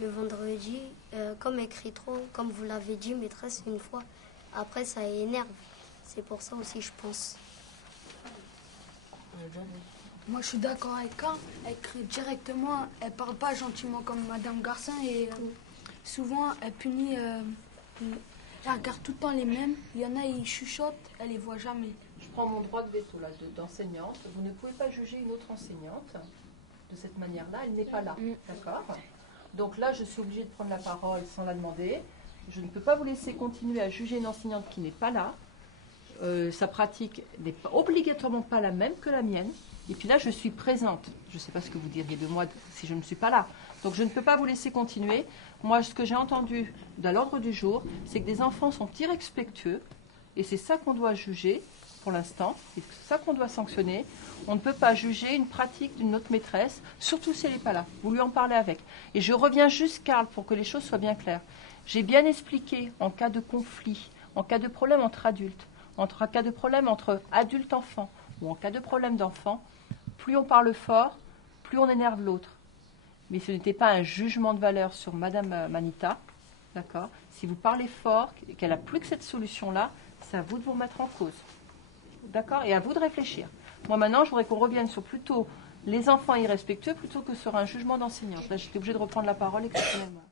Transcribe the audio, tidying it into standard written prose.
Le vendredi, comme écrit trop, comme vous l'avez dit, maîtresse, une fois, après ça énerve. C'est pour ça aussi, je pense. Moi, je suis d'accord avec Caen. Elle écrit directement, elle parle pas gentiment comme Madame Garcin et souvent, elle punit. Elle regarde tout le temps les mêmes. Il y en a, ils chuchotent, elle les voit jamais. Je prends mon droit de veto là, d'enseignante. Vous ne pouvez pas juger une autre enseignante de cette manière-là. Elle n'est pas là, d'accord? Donc là, je suis obligée de prendre la parole sans la demander. Je ne peux pas vous laisser continuer à juger une enseignante qui n'est pas là. Sa pratique n'est obligatoirement pas la même que la mienne. Et puis là, je suis présente. Je ne sais pas ce que vous diriez de moi si je ne suis pas là. Donc je ne peux pas vous laisser continuer. Moi, ce que j'ai entendu dans l'ordre du jour, c'est que des enfants sont irrespectueux. Et c'est ça qu'on doit juger pour l'instant. C'est ça qu'on doit sanctionner. On ne peut pas juger une pratique d'une autre maîtresse, surtout si elle n'est pas là. Vous lui en parlez avec. Et je reviens juste, Karl, pour que les choses soient bien claires. J'ai bien expliqué, en cas de conflit, en cas de problème entre adultes, en cas de problème entre adultes-enfants, ou en cas de problème d'enfants, plus on parle fort, plus on énerve l'autre. Mais ce n'était pas un jugement de valeur sur Madame Manita, d'accord? Si vous parlez fort, qu'elle n'a plus que cette solution-là, c'est à vous de vous remettre en cause. D'accord? Et à vous de réfléchir. Moi, maintenant, je voudrais qu'on revienne sur plutôt les enfants irrespectueux plutôt que sur un jugement d'enseignante. Là, j'étais obligée de reprendre la parole exceptionnellement.